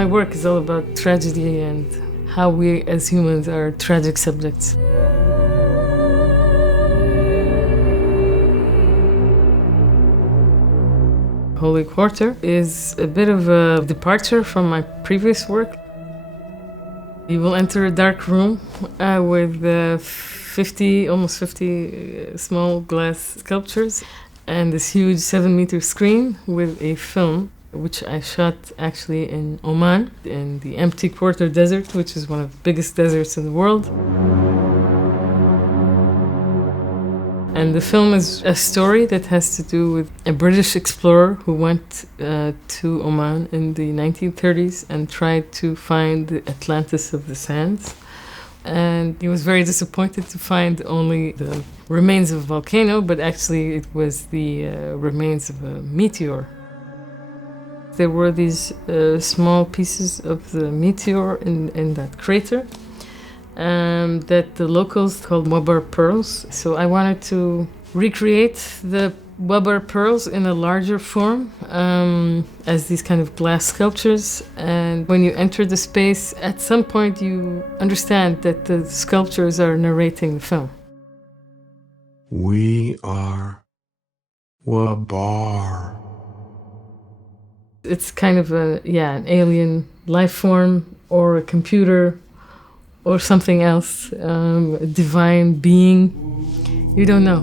My work is all about tragedy and how we as humans are tragic subjects. Holy Quarter is a bit of a departure from my previous work. You will enter a dark room with almost 50 small glass sculptures and this huge 7-meter screen with a film, which I shot actually in Oman, in the Empty Quarter desert, which is one of the biggest deserts in the world. And the film is a story that has to do with a British explorer who went to Oman in the 1930s and tried to find the Atlantis of the sands. And he was very disappointed to find only the remains of a volcano, but actually it was the remains of a meteor. There were these small pieces of the meteor in that crater that the locals called Wabar pearls. So I wanted to recreate the Wabar pearls in a larger form as these kind of glass sculptures. And when you enter the space, at some point you understand that the sculptures are narrating the film. We are Wabar. It's kind of an alien life form or a computer or something else, a divine being. You don't know.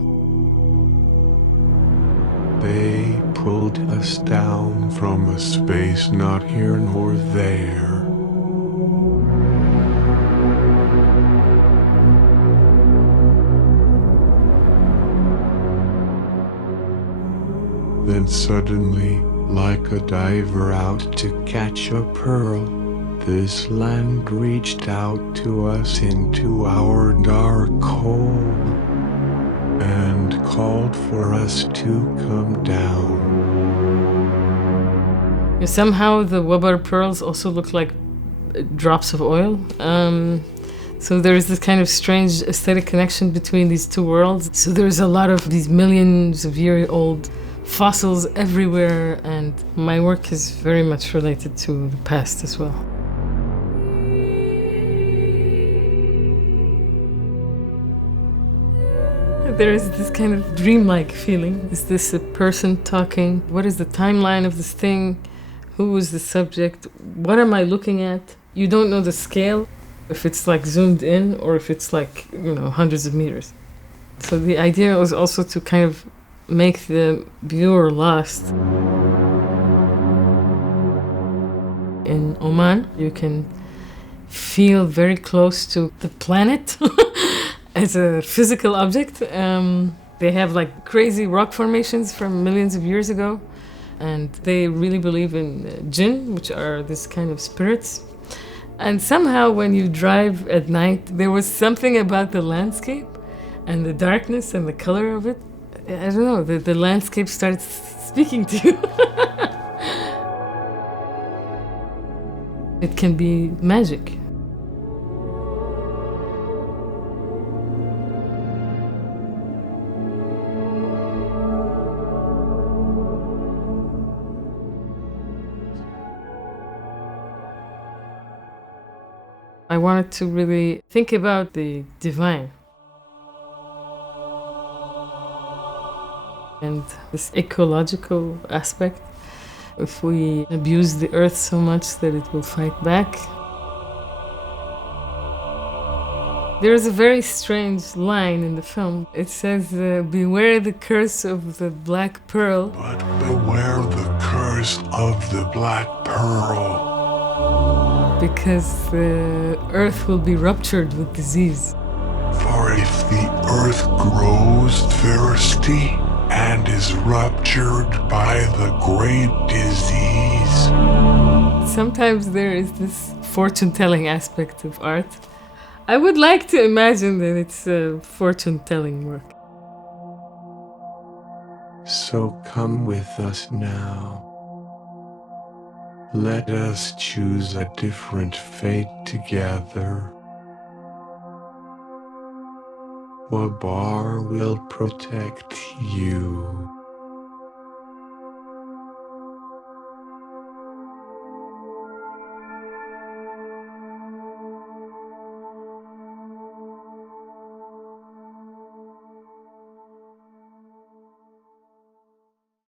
They pulled us down from a space not here nor there. Then suddenly, like a diver out to catch a pearl, this land reached out to us into our dark hole and called for us to come down. Somehow the Wabar pearls also look like drops of oil. So there's this kind of strange aesthetic connection between these two worlds. So there's a lot of these millions of year old fossils everywhere, and my work is very much related to the past as well. There is this kind of dreamlike feeling. Is this a person talking? What is the timeline of this thing? Who is the subject? What am I looking at? You don't know the scale, if it's like zoomed in or if it's like, hundreds of meters. So the idea was also to kind of make the viewer lost. In Oman, you can feel very close to the planet as a physical object. They have like crazy rock formations from millions of years ago, and they really believe in jinn, which are this kind of spirits. And somehow when you drive at night, there was something about the landscape and the darkness and the color of it. I don't know, the landscape starts speaking to you. It can be magic. I wanted to really think about the divine and this ecological aspect. If we abuse the earth so much that it will fight back. There is a very strange line in the film. It says, beware the curse of the black pearl. But beware the curse of the black pearl. Because the earth will be ruptured with disease. For if the earth grows thirsty and is ruptured by the great disease. Sometimes there is this fortune-telling aspect of art. I would like to imagine that it's a fortune-telling work. So come with us now. Let us choose a different fate together. Wabar will protect you.